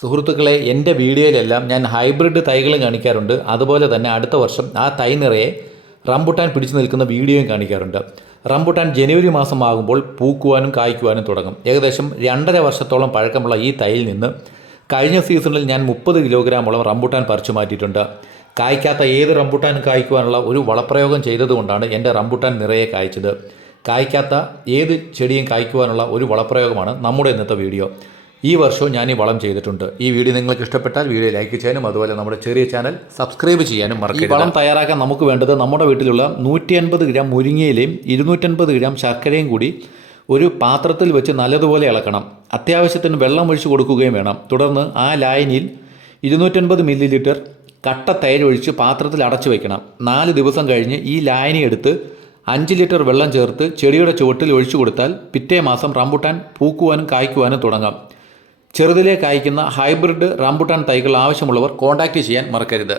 സുഹൃത്തുക്കളെ, എൻ്റെ വീഡിയോയിലെല്ലാം ഞാൻ ഹൈബ്രിഡ് തൈകളും കാണിക്കാറുണ്ട്. അതുപോലെ തന്നെ അടുത്ത വർഷം ആ തൈ നിറയെ റംബുട്ടാൻ പിടിച്ചു നിൽക്കുന്ന വീഡിയോയും കാണിക്കാറുണ്ട്. റംബുട്ടാൻ ജനുവരി മാസം ആകുമ്പോൾ പൂക്കുവാനും കായ്ക്കുവാനും തുടങ്ങും. ഏകദേശം 2.5 വർഷത്തോളം പഴക്കമുള്ള ഈ തൈയിൽ നിന്ന് കഴിഞ്ഞ സീസണിൽ ഞാൻ 30 കിലോഗ്രാമോളം റംബുട്ടാൻ പറിച്ചു മാറ്റിയിട്ടുണ്ട്. കായ്ക്കാത്ത ഏത് റംബുട്ടാനും കായ്ക്കുവാനുള്ള ഒരു വളപ്രയോഗം ചെയ്തതുകൊണ്ടാണ് എൻ്റെ റംബുട്ടാൻ നിറയെ കായ്ച്ചത്. കായ്ക്കാത്ത ഏത് ചെടിയും കായ്ക്കുവാനുള്ള ഒരു വളപ്രയോഗമാണ് നമ്മുടെ ഇന്നത്തെ വീഡിയോ. ഈ വർഷവും ഞാൻ ഈ വളം ചെയ്തിട്ടുണ്ട്. ഈ വീഡിയോ നിങ്ങൾക്ക് ഇഷ്ടപ്പെട്ടാൽ വീഡിയോ ലൈക്ക് ചെയ്യാനും അതുപോലെ നമ്മുടെ ചെറിയ ചാനൽ സബ്സ്ക്രൈബ് ചെയ്യാനും മറക്കരുത്. ഈ വളം തയ്യാറാക്കാൻ നമുക്ക് വേണ്ടത് നമ്മുടെ വീട്ടിലുള്ള 150 ഗ്രാം മുരിങ്ങയിലയും 250 ഗ്രാം ശർക്കരയും കൂടി ഒരു പാത്രത്തിൽ വെച്ച് നല്ലതുപോലെ ഇളക്കണം. അത്യാവശ്യത്തിന് വെള്ളം ഒഴിച്ച് കൊടുക്കുകയും വേണം. തുടർന്ന് ആ ലായനിയിൽ 250 മില്ലി ലിറ്റർ കട്ട തൈര് ഒഴിച്ച് പാത്രത്തിൽ അടച്ചു വയ്ക്കണം. 4 ദിവസം കഴിഞ്ഞ് ഈ ലായനി എടുത്ത് 5 ലിറ്റർ വെള്ളം ചേർത്ത് ചെടിയുടെ ചുവട്ടിൽ ഒഴിച്ചു കൊടുത്താൽ പിറ്റേ മാസം റംബുട്ടാൻ പൂക്കുവാനും കായ്ക്കുവാനും തുടങ്ങാം. ചെറുതിലെ കായ്ക്കുന്ന ഹൈബ്രിഡ് റംബുട്ടാൻ തൈകൾ ആവശ്യമുള്ളവർ കോൺടാക്റ്റ് ചെയ്യാൻ മറക്കരുത്.